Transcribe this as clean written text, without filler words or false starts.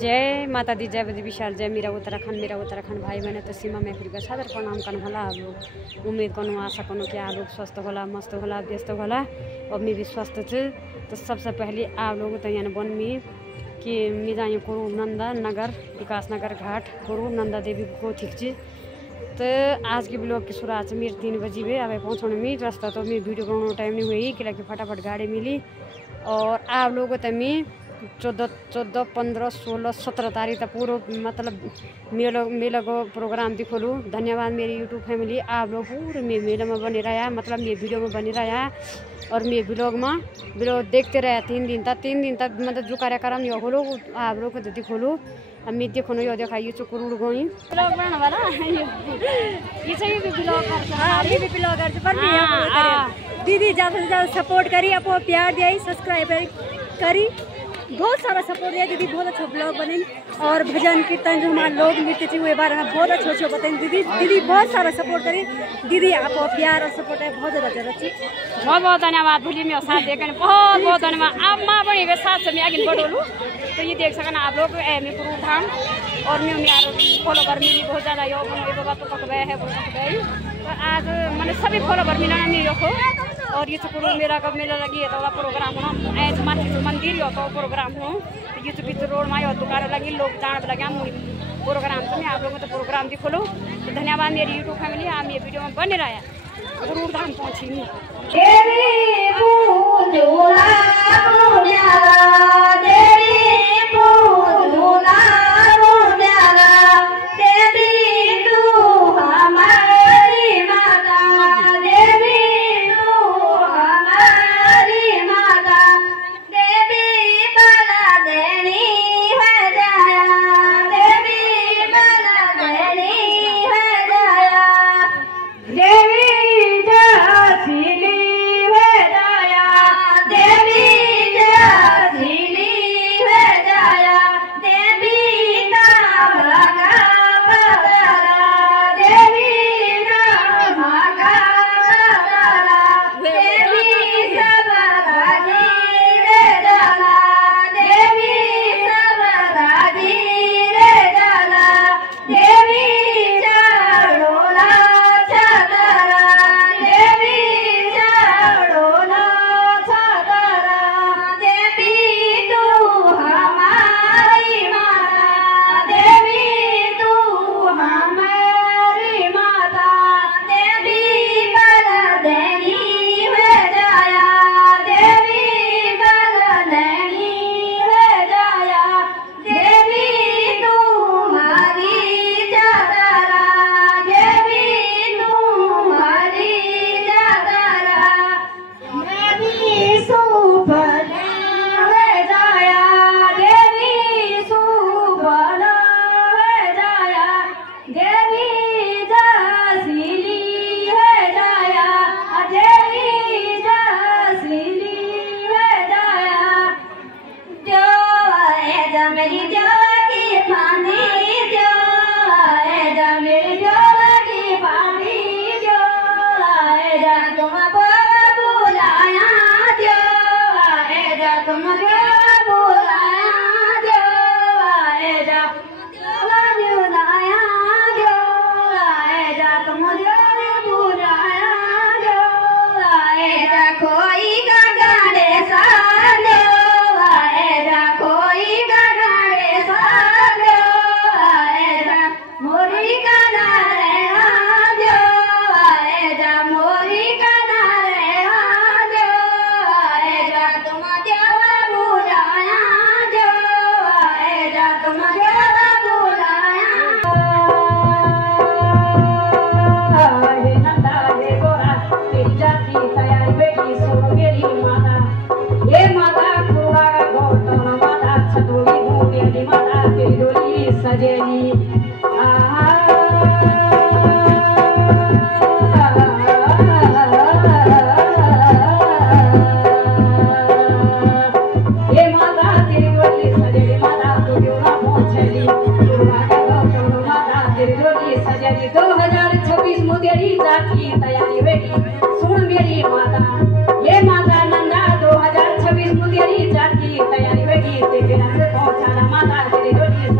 जय माता दी, जय बदी विशाल, जय मेरा उत्तराखंड भाई बहन। तो सीमा में फिर सादर प्रणाम करना होला। आप लोग उम्मीद करूँ आशा करूँ कि आप लोग स्वस्थ होला, मस्त होला, व्यस्त होला और मैं भी स्वस्थ थे। तो सबसे पहले आप लोग तो यहाँ बन में कि मैं जाए करूँ नंदा नगर विकास नगर घाट करूँ नंदा देवी को ठीक ची। तो आज की ब्लॉग की शुरुआत मेरे 3 बजे हुए। अब पहुँचने में रास्ता तो मैं वीडियो बनाने टाइम नहीं हुई कि फटाफट गाड़ी मिली। और आप लोगों तो मैं 14, 15, 16, 17 तारीख तक पूरा मतलब मेला को प्रोग्राम दिखोलू। धन्यवाद मेरी यूट्यूब फैमिली, आप लोग पूरे मेले में बने रहा, मतलब मेरे वीडियो में बने रहा और मेरे ब्लॉग देखते रहे 3 दिन तक मतलब जो कार्यक्रम ये खोलो आप लोग को दिखोलू। अब मैं देखो यो देखा ये चुकरूड़ गई ब्लॉग बनाने वाला ये चाहिए भी ब्लॉग ये भी ब्लॉगर पर दीदी ज़्यादा से ज़्यादा सपोर्ट करी, आपको प्यार दिया, सब्सक्राइब करी, बहुत सारा सपोर्ट दिया दीदी। बहुत अच्छा ब्लॉग बने और भजन कीर्तन जो हमारे लोग नृत्य थी वो बारे में बहुत अच्छे बताए दीदी बहुत सारा सपोर्ट करी दीदी। आपको प्यार और सपोर्ट है बहुत ज़्यादा जरूरत थी। बहुत धन्यवाद भूली में साथ देकर बहुत धन्यवाद। आप माँ बड़ी गए साथ से मैं आगे बढ़ोलूँ तो ये देख सकना आप लोग मैं गुरु धाम और मैं फॉलोवर मिली बहुत ज़्यादा योग तो पकवे है तो आज मैंने सभी फॉलोवर मिला नहीं को। और ये चुकरू मेरा कब मेला लगी है तो प्रोग्राम होना ऐसे मंदिर हो तो प्रोग्राम हो तो ये बीच रोड में और दुकान लगी लोग जान लगे प्रोग्राम तो मैं आप लोगों को प्रोग्राम दिखोलो। तो धन्यवाद मेरी यूट्यूब फैमिली, आप ये वीडियो में बने रहा गुरु धाम पहुँची। माता तेरी डोली